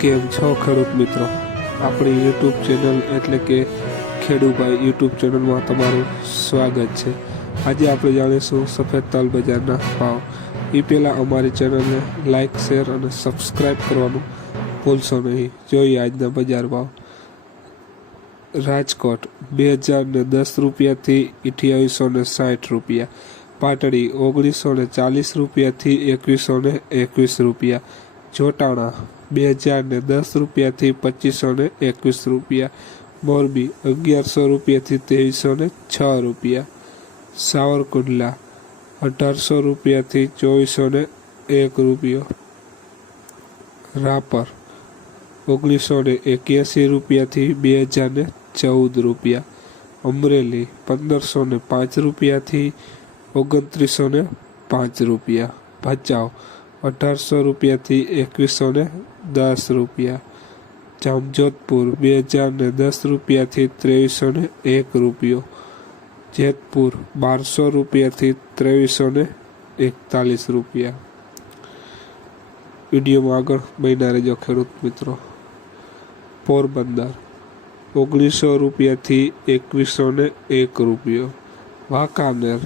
કેમ છો ખેડૂત મિત્રો, આપણી યુટ્યુબ ચેનલ એટલે કે ખેડૂભાઈ યુટ્યુબ ચેનલમાં તમારું સ્વાગત છે. આજે આપણે જાણીશું સફેદ તલ બજારના ભાવ. એ પહેલાં અમારી ચેનલને લાઇક શેર અને સબસ્ક્રાઈબ કરવાનું ભૂલશો નહીં. જોઈએ આજના બજાર ભાવ. રાજકોટ, બે હજાર ને દસ રૂપિયાથી અઠ્યાવીસો ને સાઠ રૂપિયા. પાટડી, ઓગણીસો ને ચાલીસ રૂપિયાથી એકવીસો ને એકવીસ રૂપિયા. જોટાણા બે હજાર ને દસ રૂપિયાથી પચીસો ને એકવીસ રૂપિયા. મોરબી, અગિયારસો રૂપિયાથી ત્રેવીસો ને છ રૂપિયા. સાવરકુંડલા, અઢારસો રૂપિયાથી ચોવીસો ને એક રૂપિયો. રાપર, ઓગણીસો ને એક્યાસી રૂપિયાથી બે હજાર ને ચૌદ રૂપિયા. અમરેલી, પંદરસો ને પાંચ રૂપિયાથી ઓગણત્રીસો ને પાંચ રૂપિયા. ભચાઉ અઢારસો રૂપિયાથી એકવીસો ને દસ રૂપિયા. જામજોધપુર બે હજાર ને દસ રૂપિયાથી ત્રેવીસો ને એક રૂપિયો. જેતપુર બારસો રૂપિયાથી ત્રેવીસો ને એકતાલીસ રૂપિયા. વિડીયોમાં આગળ બન્યા રહેજો ખેડૂત મિત્રો. પોરબંદર ઓગણીસો રૂપિયાથી એકવીસો ને એક રૂપિયો. વાંકાનેર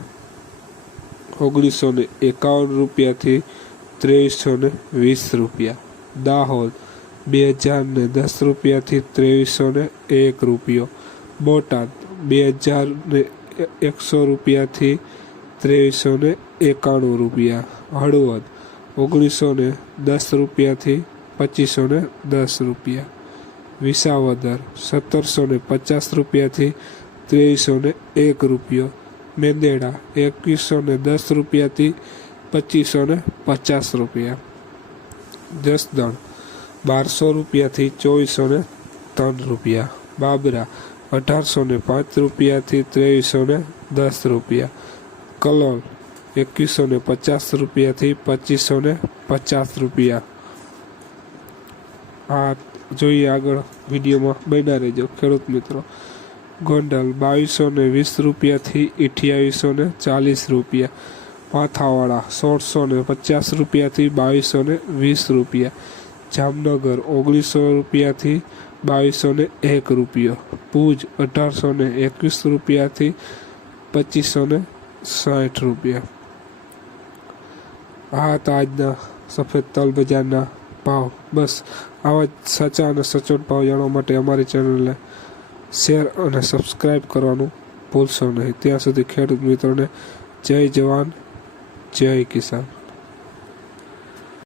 ઓગણીસો ને એકાવન રૂપિયાથી ત્રેવીસો ને વીસ રૂપિયા. દાહોદ, બે હજાર ને દસ રૂપિયાથી ત્રેવીસો ને એક રૂપિયો. બોટાદ, બે હજાર ને એકસો રૂપિયાથી ત્રેવીસો ને એકાણું રૂપિયા. હળવદ ઓગણીસો ને દસ રૂપિયાથી પચીસો ને દસ રૂપિયા. વિસાવદર સત્તરસો ને પચાસ રૂપિયાથી ત્રેવીસો ને એક રૂપિયો. મેંદેડા એકવીસો ને દસ રૂપિયાથી પચીસો ને પચાસ રૂપિયા. જસદણ બારસો રૂપિયાથી ચોવીસો ને ત્રણ રૂપિયા. બાબરા અઢારસો ને પાંચ રૂપિયાથી ત્રેવીસો ને દસ રૂપિયા. કલોલ એકવીસો ને પચાસ રૂપિયાથી પચીસો ને પચાસ રૂપિયા. આ જોઈએ આગળ વિડીયોમાં બન્યા રહેજો, ખેડૂત મિત્રો. ગોંડલ બાવીસો ને વીસ રૂપિયાથી અઠ્યાવીસો ને ચાલીસ રૂપિયા. માથાવાળા સોળસો ને પચાસ રૂપિયાથી બાવીસો ને વીસ રૂપિયા. જામનગર ઓગણીસો રૂપિયાથી બાવીસો ને એક રૂપિયો. ભુજ અઢારસો ને એકવીસ રૂપિયાથી પચીસો ને સાઠ રૂપિયા. આ હતા આજના સફેદ તલ બજારના ભાવ. બસ, આવા જ સાચા અને સચોટ ભાવ જાણવા માટે અમારી ચેનલને શેર અને સબસ્ક્રાઈબ કરવાનું ભૂલશો નહીં. ત્યાં સુધી ખેડૂત મિત્રોને જય જવાન જય કિસાન.